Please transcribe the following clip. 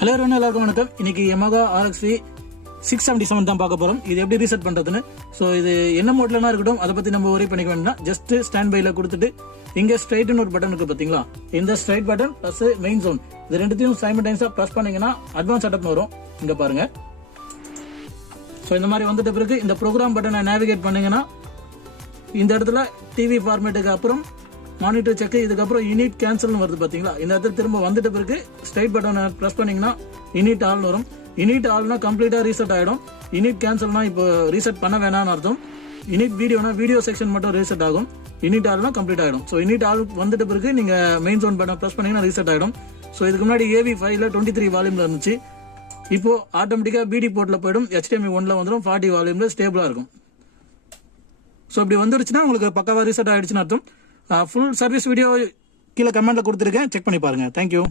Hello எல்லாருக்கும் வணக்கம். இன்னைக்கு Yamaha RX 677 தான் பார்க்க போறோம். இது எப்படி ரீசெட் பண்றதுன்னு. ஸோ இது என்ன மோட்லனா இருக்கட்டும், அதை பத்தி நம்ம ஒரே பண்ணிக்க வேண்டாம். ஜஸ்ட் ஸ்டாண்ட் பைல கொடுத்துட்டு இங்க ஸ்ட்ரைட்னு ஒரு பட்டன் இருக்கு பாத்தீங்களா, இந்த straight button plus main zone இது ரெண்டுத்தையும் சைமல்டேனியஸா பிரஸ் பண்ணீங்கன்னா அட்வான்ஸ் செட்டப் வரும். இங்க பாருங்க. ஸோ இந்த மாதிரி வந்துட்ட பிறகு இந்த ப்ரோக்ராம் பட்டனை நேவிகேட் பண்ணீங்கன்னா இந்த இடத்துல டிவி ஃபார்மேட்டுக்கு அப்புறம் மானிட்டர் செக், இதுக்கப்புறம் யூனிட் கேன்சல்னு வருது பாத்தீங்களா. இந்த இடத்துல திரும்ப வந்துட்ட பிறகு ஸ்ட்ரைட் பட்டனை பிரஸ் பண்ணீங்கன்னா யூனிட் ஆல்னு வரும். யூனிட் ஆல்னா கம்ப்ளீட்டா ரீசெட் ஆயிடும். யூனிட் கேன்சல்னா இப்போ ரீசெட் பண்ண வேணாம்னு அர்த்தம். யூனிட் வீடியோனா வீடியோ செக்ஷன் மட்டும் ரீசெட் ஆகும். யூனிட் ஆல்னா கம்ப்ளீட் ஆயிடும். ஸோ யூனிட் ஆல் வந்துட்ட பிறகு நீங்க மெயின் ஜோன் பட்டன் பிரஸ் பண்ணீங்கன்னா ரீசெட் ஆயிடும். ஸோ இதுக்கு முன்னாடி AV5ல 23 வால்யூம்ல இருந்துச்சு. இப்போ ஆட்டோமேட்டிக்கா BD போர்ட்ல போயிடும். HDMI 1ல வந்துடும். 40 வால்யூம்ல ஸ்டேபிளா இருக்கும். ஸோ இப்படி வந்துருச்சுன்னா உங்களுக்கு பக்காவா ரீசெட் ஆயிடுச்சுன்னு அர்த்தம். ஃபுல் சர்வீஸ் வீடியோ கீழே கமெண்ட்ல கொடுத்துருக்கேன், செக் பண்ணி பாருங்க. தேங்க்யூ.